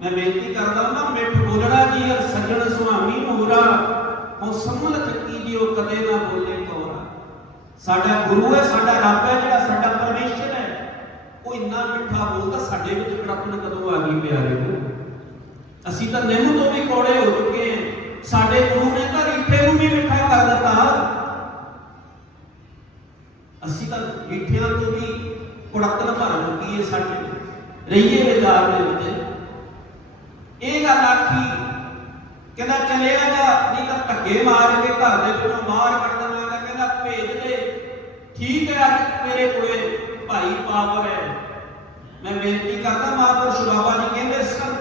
ਮੈਂ ਬੇਨਤੀ ਕਰਦਾ ਹਾਂ ਮਿੱਠ ਬੋਲਣਾ ਜੀ ਅਰ ਸੱਜਣ ਸੁਹਾਮੀ ਮੋਰਾ ਉਹ ਸੰਮਲ ਚੱਕੀ ਦੀ ਉਹ ਕਦੇ ਨਾ ਬੋਲੇ ਕੋਰਾ ਸਾਡਾ ਗੁਰੂ ਹੈ ਸਾਡਾ ਰੱਬ ਹੈ ਜਿਹੜਾ ਸਾਡਾ ਪਰਮੇਸ਼ਰ ਹੈ ਉਹ ਇੰਨਾ ਮਿੱਠਾ ਬੋਲਦਾ ਸਾਡੇ ਵਿੱਚ ਕੜਪਣ ਕਦੋਂ ਆ ਗਈ ਪਿਆਰੇ ਨੂੰ ਅਸੀਂ ਤਾਂ ਨਿੰਮ ਤੋਂ ਵੀ ਕੋੜੇ ਹੋ ਚੁੱਕੇ ਹਾਂ ਸਾਡੇ ਗੁਰੂ ਨੇ ਤਾਂ ਰੀਠੇ ਨੂੰ ਵੀ ਮਿੱਠਾ ਕਰ ਦਿੱਤਾ ਅਸੀਂ ਤਾਂ ਰੀਠਿਆਂ ਤੋਂ ਵੀ ਕੁੜਕਣ ਭਰ ਚੁੱਕੀ ਹੈ ਸਾਡੇ ਰਹੀਏ ਵਿਚਾਰ ਦੇ ਵਿੱਚ ਇਹ ਗੱਲ ਆਖੀ। ਕਹਿੰਦਾ ਚਲੇਗਾ ਜਾਂ, ਨਹੀਂ ਤਾਂ ਧੱਕੇ ਮਾਰ ਕੇ ਘਰ ਦੇ ਵਿੱਚੋਂ ਬਾਹਰ ਕੱਢਣ ਲੱਗਾ ਕਹਿੰਦਾ ਭੇਜ ਦੇ। ਠੀਕ ਹੈ ਅੱਜ ਮੇਰੇ ਕੋਲੇ ਭਾਈ ਪਾਵਰ ਹੈ। ਮੈਂ ਬੇਨਤੀ ਕਰਦਾ ਮਹਾਂਪੁਰਸ਼ ਬਾਬਾ ਜੀ ਕਹਿੰਦੇ ਸਨ,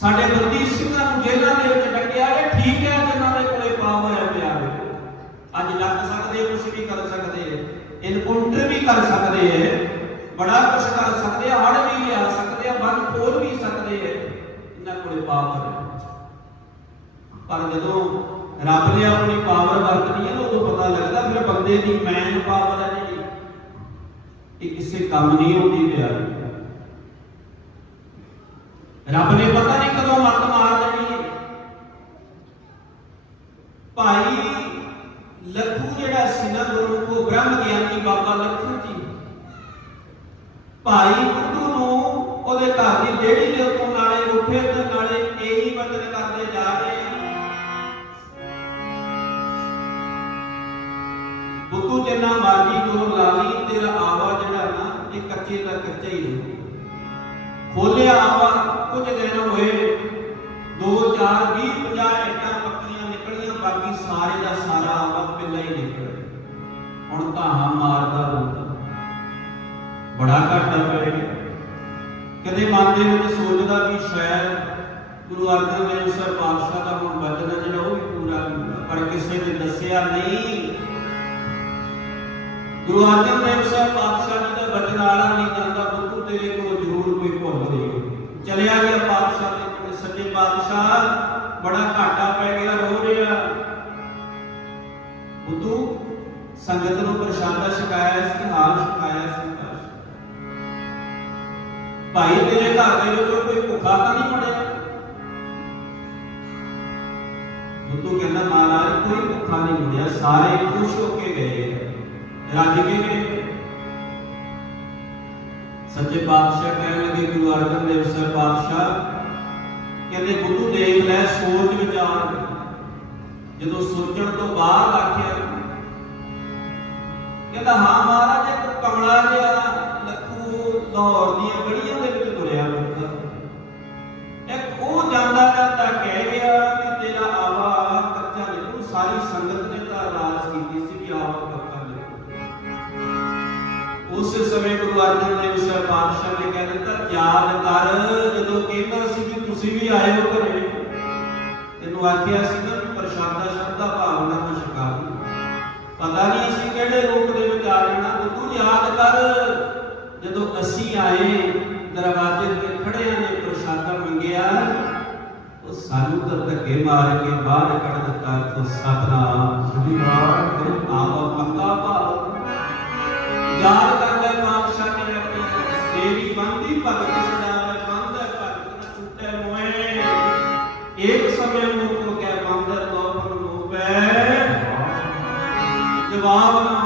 ਸਾਡੇ ਬੰਦੀ ਸਿੰਘਾਂ ਨੂੰ ਜੇਲ੍ਹਾਂ ਦੇ ਵਿੱਚ ਡੱਕਿਆ ਹੈ ਠੀਕ ਹੈ ਜਿਨ੍ਹਾਂ ਦੇ ਕੋਲੇ ਪਾਵਰ ਹੈ ਪਿਆਰੇ ਅੱਜ ਲੱਗ ਸਕਦੇ ਕੁਝ ਵੀ ਕਰ ਸਕਦੇ ਇਨਕਾਊਂਟਰ ਵੀ ਕਰ ਸਕਦੇ ਹੈ। ਬੜਾ ਕੁਝ ਕਰ ਸਕਦੇ ਆ ਹੜ ਵੀ ਲਿਆ ਸਕਦੇ ਆ ਬੰਨ ਖੋਲ ਵੀ ਸਕਦੇ ਆ ਇਹਨਾਂ ਕੋਲੇ ਪਾਵਰ ਹੈ ਪਰ ਜਦੋਂ ਰੱਬ ਨੇ ਆਪਣੀ ਪਾਵਰ ਵਰਤਣੀ ਹੈ ਨਾ, ਉਦੋਂ ਪਤਾ ਲੱਗਦਾ ਫਿਰ ਬੰਦੇ ਦੀ ਮੈਨ ਪਾਵਰ ਹੈ ਜਿਹੜੀ। ਇਹ ਕਿਸੇ ਕੰਮ ਨਹੀਂ ਆਉਂਦੀ ਪਿਆਰੀ। ਰੱਬ ਨੇ ਪਤਾ ਨਹੀਂ ਕਦੋਂ ਮੱਤ ਮਾਰ ਦੇਣੀ ਹੈ। ਭਾਈ ਲੱਖੂ ਜਿਹੜਾ ਸੀ ਨਾ ਗੁਰਮੁਖੋ ਬ੍ਰਹਮ ਗਿਆਨੀ ਬਾਬਾ ਲੱਖੂ ਜੀ। ਭਾਈ ਬੁੱਧੂ ਨੂੰ ਉਹਦੇ ਘਰ ਦੀ ਡੇੜੀ ਦੇ ਉੱਤੋਂ ਨਾਲੇ ਇਹੀ ਵਚਨ ਕਰਦੇ ਜਾ ਰਹੇ ਆ। ਜਿੰਨਾ ਮਰਜ਼ੀ ਜੋਰ ਲਾ ਲਈ, ਤੇਰਾ ਆਵਾ ਜਿਹੜਾ ਨਾ, ਇਹ ਕੱਚੇ ਦਾ ਕੱਚਾ ਹੀ ਰਹੂ ਖੋਲਿਆ ਆਵਾ, ਕੁਝ ਦਿਨ ਹੋਏ 2 4 20 50 ਇੱਟਾਂ ਪੱਕੀਆਂ ਨਿਕਲੀਆਂ, ਬਾਕੀ ਸਾਰੇ ਦਾ ਸਾਰਾ ਆਵਾ ਪਿੱਲਾ ਹੀ ਨਿਕਲ ਹੁਣ ਤਾਂ ਮਾਰਦਾ ਰੂਪ। ਬੜਾ ਘਾਟਾ ਪੈ ਕਦੇ ਮਨ ਦੇ ਵਿੱਚ ਸੋਚਦਾ ਵੀ ਸ਼ਾਇਦ ਗੁਰੂ ਅਰਜਨ ਦੇਵ ਸਾਹਿਬ ਪਾਤਸ਼ਾਹ ਦਾ ਹੁਣ ਵਚਨ ਹੈ ਜਿਹੜਾ ਉਹ ਵੀ ਪੂਰਾ ਪਰ ਕਿਸੇ ਨੇ ਦੱਸਿਆ ਨਹੀਂ। ਗੁਰੂ ਅਰਜਨ ਦੇਵ ਸਾਹਿਬ ਪਾਤਸ਼ਾਹ ਜੀ ਦਾ ਵਚਨ ਆਲਾ ਨਹੀਂ ਜਾਂਦਾ ਬੁੱਧੂ ਤੇਰੇ ਕੋਲ ਜ਼ਰੂਰ ਕੋਈ ਭੁੱਲ ਚਲਿਆ ਗਿਆ ਪਾਤਸ਼ਾਹ ਦੇ ਕੋਲ, ਸੱਚੇ ਪਾਤਸ਼ਾਹ ਬੜਾ ਘਾਟਾ ਪੈ ਗਿਆ, ਰੋ ਰਿਹਾ। ਬੁੱਧੂ, ਸੰਗਤ ਨੂੰ ਪ੍ਰਸ਼ਾਦਾ ਛਕਾਇਆ ਸੀ ਹਾਲ ਛਕਾਇਆ ਸੀ। ਭਾਈ ਤੇਰੇ ਘਰ ਦੇ ਵਿੱਚੋਂ ਕੋਈ ਭੁੱਖਾ ਤਾਂ ਨਹੀਂ ਪੜਿਆ ਬੁੱਧੂ ਕਹਿੰਦਾ, ਮਹਾਰਾਜ, ਕੋਈ ਭੁੱਖਾ ਨਹੀਂ ਮਿਲਿਆ ਸਾਰੇ ਖੁਸ਼ ਹੋ ਕੇ ਗਏ ਰੱਜ ਕੇ ਗਏ ਸੱਚੇ ਪਾਤਸ਼ਾਹ ਕਹਿਣ ਲੱਗੇ, ਗੁਰੂ ਅਰਜਨ ਦੇਵ ਸਾਹਿਬ ਪਾਤਸ਼ਾਹ, ਕਹਿੰਦੇ ਬੁੱਧੂ ਦੇਖ ਲੈ, ਸੋਚ ਵਿਚਾਰ। ਜਦੋਂ ਸੋਚਣ ਤੋਂ ਬਾਅਦ ਆਖਿਆ, ਕਹਿੰਦਾ, ਹਾਂ, ਮਹਾਰਾਜ, ਇੱਕ ਕਮਲਾ ਜਿਹਾ ਲਾਹੌਰ ਦੀਆਂ ਗਲੀਆਂ ਦੇ ਵਿੱਚ ਤੁਰਿਆ ਫਿਰਦਾ। ਇੱਕ ਉਹ ਜਾਂਦਾ ਜਾਂਦਾ ਕਹਿ ਗਿਆ ਕਿ ਤੇਰਾ ਆਵਾ ਕੱਚਾ ਨਿਕਲੂ ਸਾਰੀ ਸੰਗਤ ਨੇ ਤਾਂ ਅਰਦਾਸ ਕੀਤੀ ਸੀ ਕਿ ਆਵਾ ਪੱਕਾ ਨਿਕਲੂ ਉਸ ਸਮੇਂ ਗੁਰੂ ਅਰਜਨ ਦੇਵ ਸਾਹਿਬ ਪਾਤਸ਼ਾਹ ਨੇ ਕਹਿ ਦਿੱਤਾ, ਯਾਦ ਕਰ, ਜਦੋਂ ਕਹਿੰਦਾ ਸੀ ਕਿ ਤੁਸੀਂ ਵੀ ਆਏ ਹੋ ਘਰੇ, ਤੈਨੂੰ ਆਖਿਆ ਸੀ ਨਾ ਪ੍ਰਸ਼ਾਦਾ ਸ਼ਰਧਾ ਭਾਵਨਾ ਨਾਲ ਛਕਾ ਪਤਾ ਨਹੀਂ ਅਸੀਂ ਕਿਹੜੇ ਰੂਪ ਦੇ ਵਿੱਚ ਆ ਜਾਣਾ ਤੂੰ ਯਾਦ ਕਰ ਜਦੋਂ ਅਸੀਂ ਆਏ, ਦਰਵਾਜ਼ੇ ਤੇ ਖੜਿਆਂ ਨੇ ਪ੍ਰਸ਼ਾਦਾ ਮੰਗਿਆ, ਉਹ ਸਾਨੂੰ ਤਾਂ ਧੱਕੇ ਮਾਰ ਕੇ ਬਾਹਰ ਕੱਢ ਦਿੱਤਾ ਤੋ ਸਤਨਾਮ ਸੁਭਾਨ ਫਿਰ ਆਪਾ ਪੱਕਾ ਭਾਵ ਯਾਦ ਕਰ ਲੈ ਪਾਤਸ਼ਾਹ ਨੇ ਆਪਣੀ ਦੇਵੀ ਬੰਦੀ ਭਗਤ ਸਦਾਵੇ ਬੰਦਾ ਭਗਤ ਛੁੱਟੇ ਮੋਏ ਇੱਕ ਸਮੇਂ ਮੂਕ ਕੋ ਕੈ ਬੰਦਰ ਤੋ ਪਰ ਲੋਭੈ ਜਵਾਬ